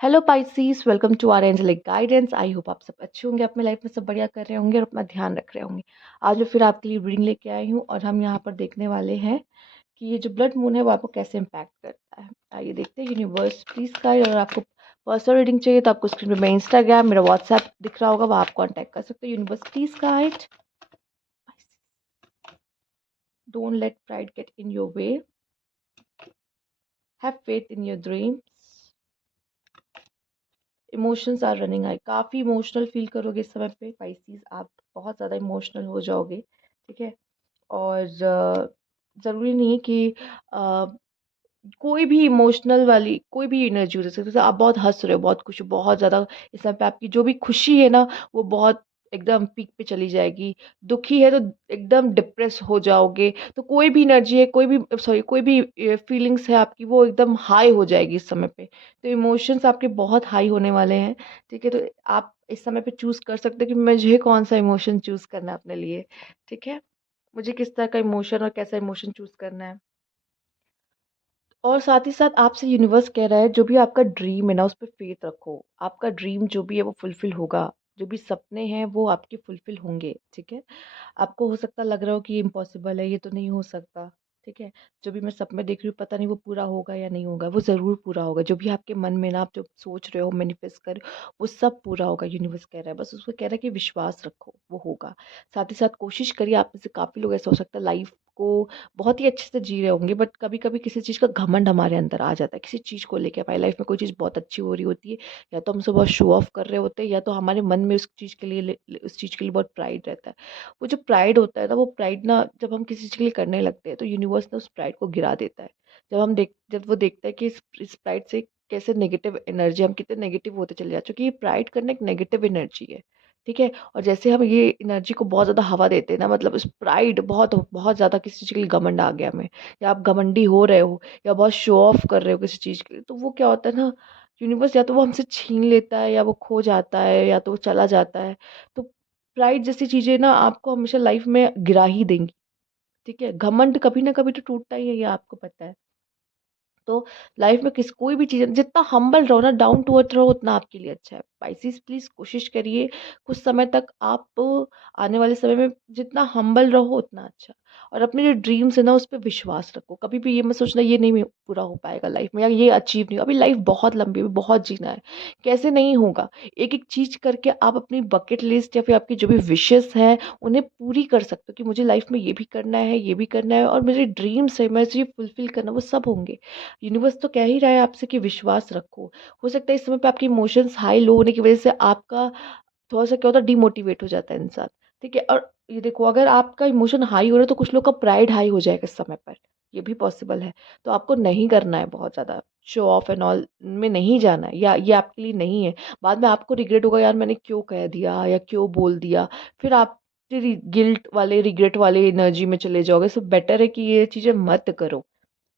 Hello Pisces, welcome to our angelic guidance. I hope आप सब अच्छे होंगे, अपने लाइफ में सब बढ़िया कर रहे होंगे और अपना ध्यान रख रहे होंगे। आज मैं फिर आपके लिए रीडिंग लेके आई हूँ और हम यहाँ पर देखने वाले हैं कि ये जो ब्लड मून है वो आपको कैसे इम्पैक्ट करता है। आइए देखते हैं। Universe please guide. अगर आपको पर्सनल रीडिंग चाहिए तो आपको स्क्रीन पे मेरा इंस्टाग्राम, मेरा व्हाट्सएप दिख रहा होगा, वहाँ आप कॉन्टैक्ट कर सकते हो। Universe please guide. Don't let pride get in your way. Have faith in your dreams. Emotions are running high. काफ़ी इमोशनल फील करोगे इस समय पे पाइसीज, आप बहुत ज़्यादा इमोशनल हो जाओगे। ठीक है। और ज़रूरी नहीं है कि अ, कोई भी इमोशनल वाली कोई भी एनर्जी हो सकती है। जैसे आप बहुत हंस रहे हो, बहुत खुश हो, बहुत ज़्यादा इस समय पे आपकी जो भी खुशी है ना वो बहुत एकदम पीक पे चली जाएगी। दुखी है तो एकदम डिप्रेस हो जाओगे। तो कोई भी एनर्जी है, कोई भी सॉरी कोई भी फीलिंग्स है आपकी, वो एकदम हाई हो जाएगी इस समय पे। तो इमोशंस आपके बहुत हाई होने वाले हैं। ठीक है। तो आप इस समय पे चूज कर सकते हो कि मुझे कौन सा इमोशन चूज करना है अपने लिए। ठीक है। मुझे किस तरह का इमोशन और कैसा इमोशन चूज करना है। और साथ ही साथ आपसे यूनिवर्स कह रहा है जो भी आपका ड्रीम है ना उस पर फेथ रखो। आपका ड्रीम जो भी है वो फुलफिल होगा। जो भी सपने हैं वो आपके फुलफिल होंगे। ठीक है। आपको हो सकता लग रहा हो कि ये इम्पॉसिबल है, ये तो नहीं हो सकता। ठीक है। जो भी मैं सपने देख रही हूँ पता नहीं वो पूरा होगा या नहीं होगा, वो ज़रूर पूरा होगा। जो भी आपके मन में ना आप जो सोच रहे हो, मैनिफेस्ट कर रहे हो, वो सब पूरा होगा। यूनिवर्स कह रहा है, बस उसको कह रहा है कि विश्वास रखो, वो होगा। साथ ही साथ कोशिश करिए। आप में से काफ़ी लोग ऐसा हो सकता है लाइफ को बहुत ही अच्छे से जी रहे होंगे, बट कभी कभी किसी चीज़ का घमंड हमारे अंदर आ जाता है। किसी चीज़ को लेके हमारी लाइफ में कोई चीज़ बहुत अच्छी हो रही होती है, या तो हमसे बहुत शो ऑफ कर रहे होते हैं, या तो हमारे मन में उस चीज़ के लिए उस चीज़ के लिए बहुत प्राइड रहता है। वो जो प्राइड होता है ना, वो प्राइड ना जब हम किसी चीज़ के लिए करने लगते हैं तो यूनिवर्स ने उस प्राइड को गिरा देता है। जब वो देखता है कि इस प्राइड से कैसे नेगेटिव एनर्जी, हम कितने नेगेटिव होते चले जाते, क्योंकि ये प्राइड करना एक नेगेटिव एनर्जी है। ठीक है। और जैसे हम ये एनर्जी को बहुत ज़्यादा हवा देते हैं ना, मतलब इस प्राइड बहुत बहुत ज़्यादा किसी चीज़ के लिए घमंड आ गया हमें, या आप घमंडी हो रहे हो, या बहुत शो ऑफ कर रहे हो किसी चीज़ के लिए, तो वो क्या होता है ना, यूनिवर्स या तो वो हमसे छीन लेता है, या वो खो जाता है, या तो वो चला जाता है। तो प्राइड जैसी चीज़ें ना आपको हमेशा लाइफ में गिरा ही देंगी। ठीक है। घमंड कभी ना कभी तो टूटता ही है, ये आपको पता है। तो लाइफ में किस कोई भी चीज़ जितना हम्बल रहो ना, डाउन टू अर्थ रहो, उतना आपके लिए अच्छा है। स्पाइसीज प्लीज कोशिश करिए कुछ समय तक आप आने वाले समय में जितना हम्बल रहो उतना अच्छा। और अपने जो ड्रीम्स है ना उस पर विश्वास रखो। कभी भी ये मत सोचना ये नहीं पूरा हो पाएगा लाइफ में, या ये अचीव नहीं। अभी लाइफ बहुत लंबी है, बहुत जीना है। कैसे नहीं होगा। एक एक चीज करके आप अपनी बकेट लिस्ट या फिर आपकी जो भी विशेस हैं उन्हें पूरी कर सकते हो, कि मुझे लाइफ में ये भी करना है, ये भी करना है, और मेरे ड्रीम्स है मैं ये फुलफिल करना, वो सब होंगे। यूनिवर्स तो कह ही रहा है आपसे कि विश्वास रखो। हो सकता है इस समय पे आपके इमोशंस हाई लो होने की वजह से आपका थोड़ा सा क्या होता है, डिमोटिवेट हो जाता है इंसान। ठीक है। और ये देखो, अगर आपका इमोशन हाई हो रहा है तो कुछ लोग का प्राइड हाई हो जाएगा इस समय पर। ये भी पॉसिबल है। तो आपको नहीं करना है बहुत ज़्यादा शो ऑफ एंड ऑल में, नहीं जाना है, या ये आपके लिए नहीं है। बाद में आपको रिग्रेट होगा, यार मैंने क्यों कह दिया या क्यों बोल दिया। फिर आप गिल्ट वाले, रिग्रेट वाले एनर्जी में चले जाओगे। सो बेटर है कि ये चीज़ें मत करो।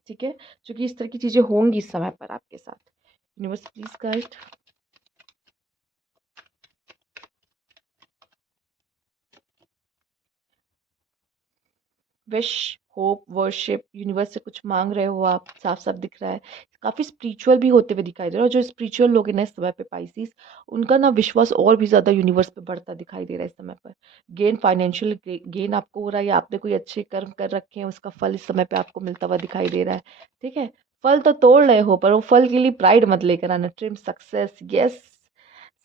ठीक है। क्योंकि इस तरह की चीजें होंगी इस समय पर आपके साथ। Universe please guide. Wish, hope, worship. Universe से कुछ मांग रहे हो आप, साफ साफ दिख रहा है। काफी स्पिरिचुअल भी होते हुए दिखाई दे रहा है। और जो स्पिरिचुअल लोग हैं ना इस समय पे पाइसिस, उनका ना विश्वास और भी ज्यादा यूनिवर्स पे बढ़ता दिखाई दे रहा है इस समय पर। गेन, फाइनेंशियल गेन आपको हो रहा है, या आपने कोई अच्छे कर्म कर रखे हैं उसका फल इस समय पे आपको मिलता हुआ दिखाई दे रहा है। ठीक है। फल तो तोड़ रहे हो, पर वो फल के लिए प्राइड मत लेकर आना। Trim success, yes,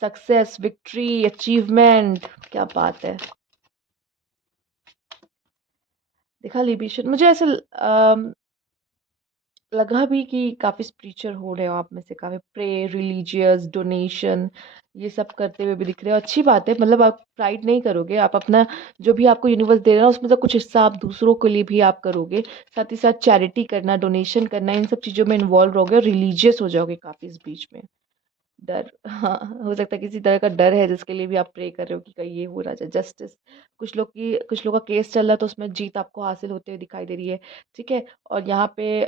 success, victory, achievement. क्या बात है। देखा लिबिशन, मुझे ऐसे लगा भी कि काफी स्पिरिचुअल हो रहे हो आप में से, काफी प्रे, रिलीजियस, डोनेशन, ये सब करते हुए भी दिख रहे हो। अच्छी बात है, मतलब आप प्राइड नहीं करोगे। आप अपना जो भी आपको यूनिवर्स दे रहा है उसमें से कुछ हिस्सा आप दूसरों के लिए भी आप करोगे। साथ ही साथ चैरिटी करना, डोनेशन करना, इन सब चीजों में इन्वॉल्व रहोगे, और रिलीजियस हो जाओगे काफी इस बीच में। डर, हाँ, हो सकता है किसी तरह का डर है जिसके लिए भी आप प्रे कर रहे हो कि कहीं ये हो रहा जाए। जस्टिस, कुछ लोग का केस चल रहा है तो उसमें जीत आपको हासिल होते हुए दिखाई दे रही है। ठीक है। और यहाँ पे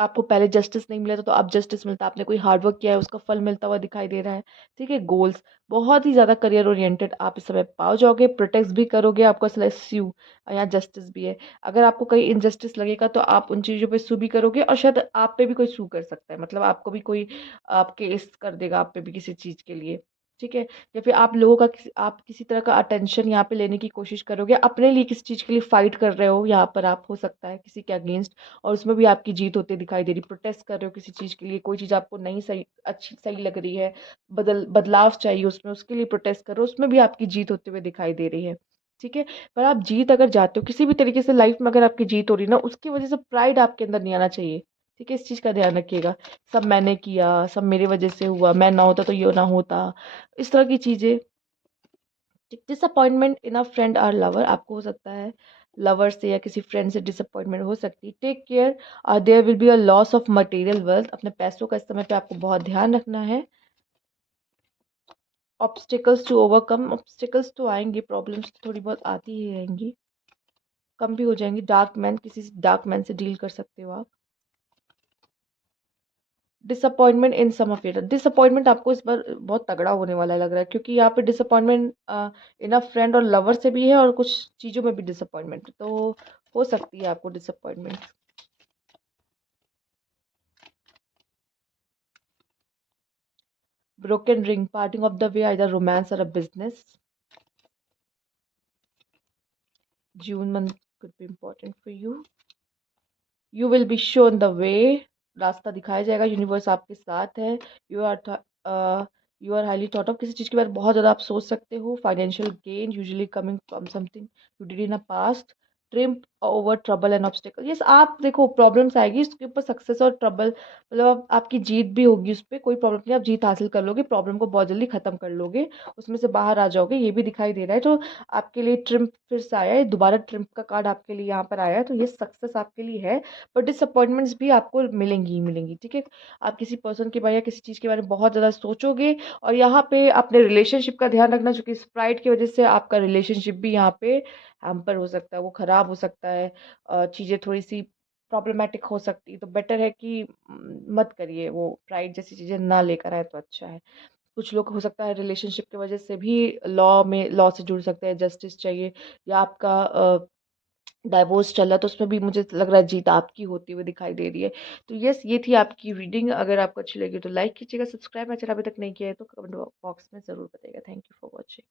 आपको पहले जस्टिस नहीं मिला था तो अब जस्टिस मिलता है, आपने कोई हार्ड वर्क किया है उसका फल मिलता हुआ दिखाई दे रहा है। ठीक है, गोल्स बहुत ही ज़्यादा करियर ओरिएंटेड आप इस समय पाओ जाओगे, प्रोटेक्ट भी करोगे, आपका स्यू यहाँ जस्टिस भी है। अगर आपको कहीं इनजस्टिस लगेगा तो आप उन चीज़ों पे सू भी करोगे और शायद आप पे भी कोई सू कर सकता है, मतलब आपको भी कोई आप केस कर देगा आप पे भी किसी चीज़ के लिए। ठीक है, या फिर आप लोगों का आप किसी तरह का अटेंशन यहाँ पे लेने की कोशिश करोगे, अपने लिए किसी चीज़ के लिए फाइट कर रहे हो यहाँ पर आप, हो सकता है किसी के अगेंस्ट, और उसमें भी आपकी जीत होती दिखाई दे रही, प्रोटेस्ट कर रहे हो किसी चीज़ के लिए, कोई चीज़ आपको नहीं सही अच्छी सही लग रही है, बदलाव चाहिए उसमें, उसके लिए प्रोटेस्ट कर रहे हो, उसमें भी आपकी जीत होते हुए दिखाई दे रही है। ठीक है, पर आप जीत अगर जाते हो किसी भी तरीके से लाइफ में, अगर आपकी जीत हो रही है ना, उसकी वजह से प्राइड आपके अंदर नहीं आना चाहिए। ठीक है, इस चीज़ का ध्यान रखिएगा, सब मैंने किया, सब मेरे वजह से हुआ, मैं ना होता तो ये ना होता, इस तरह की चीज़ें। डिसअपॉइंटमेंट इन अ फ्रेंड और लवर, आपको हो सकता है लवर से या किसी फ्रेंड से डिसअपॉइंटमेंट हो सकती है। Take care, there will be a loss of material wealth, अपने पैसों का इस समय पे आपको बहुत ध्यान रखना है। ऑब्स्टिकल्स टू ओवरकम, ऑब्स्टिकल्स तो आएंगी, प्रॉब्लम्स थोड़ी बहुत आती ही रहेंगी, कम भी हो जाएंगी। डार्क मैन, किसी डार्क मैन से डील कर सकते हो आप। Disappointment in some of your, disappointment आपको इस बार बहुत तगड़ा होने वाला लग रहा है, क्योंकि यहाँ पे डिसअपॉइंटमेंट इन अ फ्रेंड और लवर से भी है और कुछ चीज़ों में भी डिसअपॉइंटमेंट तो हो सकती है आपको disappointment. Broken ring, parting of the way, either romance और a business. June month could be important for you. You will be shown the way, रास्ता दिखाया जाएगा, यूनिवर्स आपके साथ है। You are you are highly thought of, किसी चीज़ के बारे में बहुत ज़्यादा आप सोच सकते हो। Financial gain usually coming from something you did in a past. Triumph over trouble and obstacle, yes आप देखो प्रॉब्लम्स आएगी इसके ऊपर, सक्सेस और ट्रबल मतलब आपकी जीत भी होगी उस पर, कोई प्रॉब्लम नहीं, आप जीत हासिल कर लोगे, प्रॉब्लम को बहुत जल्दी खत्म कर लोगे, उसमें से बाहर आ जाओगे, ये भी दिखाई दे रहा है। तो आपके लिए ट्रिम्प फिर से आया है, दोबारा ट्रिम्प का कार्ड आपके लिए यहाँ पर आया है, तो ये सक्सेस आपके लिए है। पर डिसअपॉइंटमेंट्स भी आपको मिलेंगी ही मिलेंगी। ठीक है, आप किसी पर्सन के बारे या किसी चीज़ के बारे में बहुत ज़्यादा सोचोगे, और यहाँ पे अपने रिलेशनशिप का ध्यान रखना, क्योंकि स्प्राइट की वजह से आपका रिलेशनशिप भी यहाँ पे हैम्पर हो सकता है, वो ख़राब हो सकता है, चीज़ें थोड़ी सी प्रॉब्लमेटिक हो सकती है, तो बेटर है कि मत करिए, वो प्राइड जैसी चीज़ें ना लेकर आए तो अच्छा है। कुछ लोग हो सकता है रिलेशनशिप की वजह से भी लॉ से जुड़ सकते हैं, जस्टिस चाहिए, या आपका डाइवोर्स चल रहा है तो उसमें भी मुझे लग रहा है जीत आपकी होती हुई दिखाई दे रही है। तो यस, ये थी आपकी रीडिंग, अगर आपको अच्छी लगी तो लाइक कीजिएगा, सब्सक्राइब मेरा चैनल अभी तक नहीं किया है तो कमेंट बॉक्स में ज़रूर बताइएगा। Thank you for watching.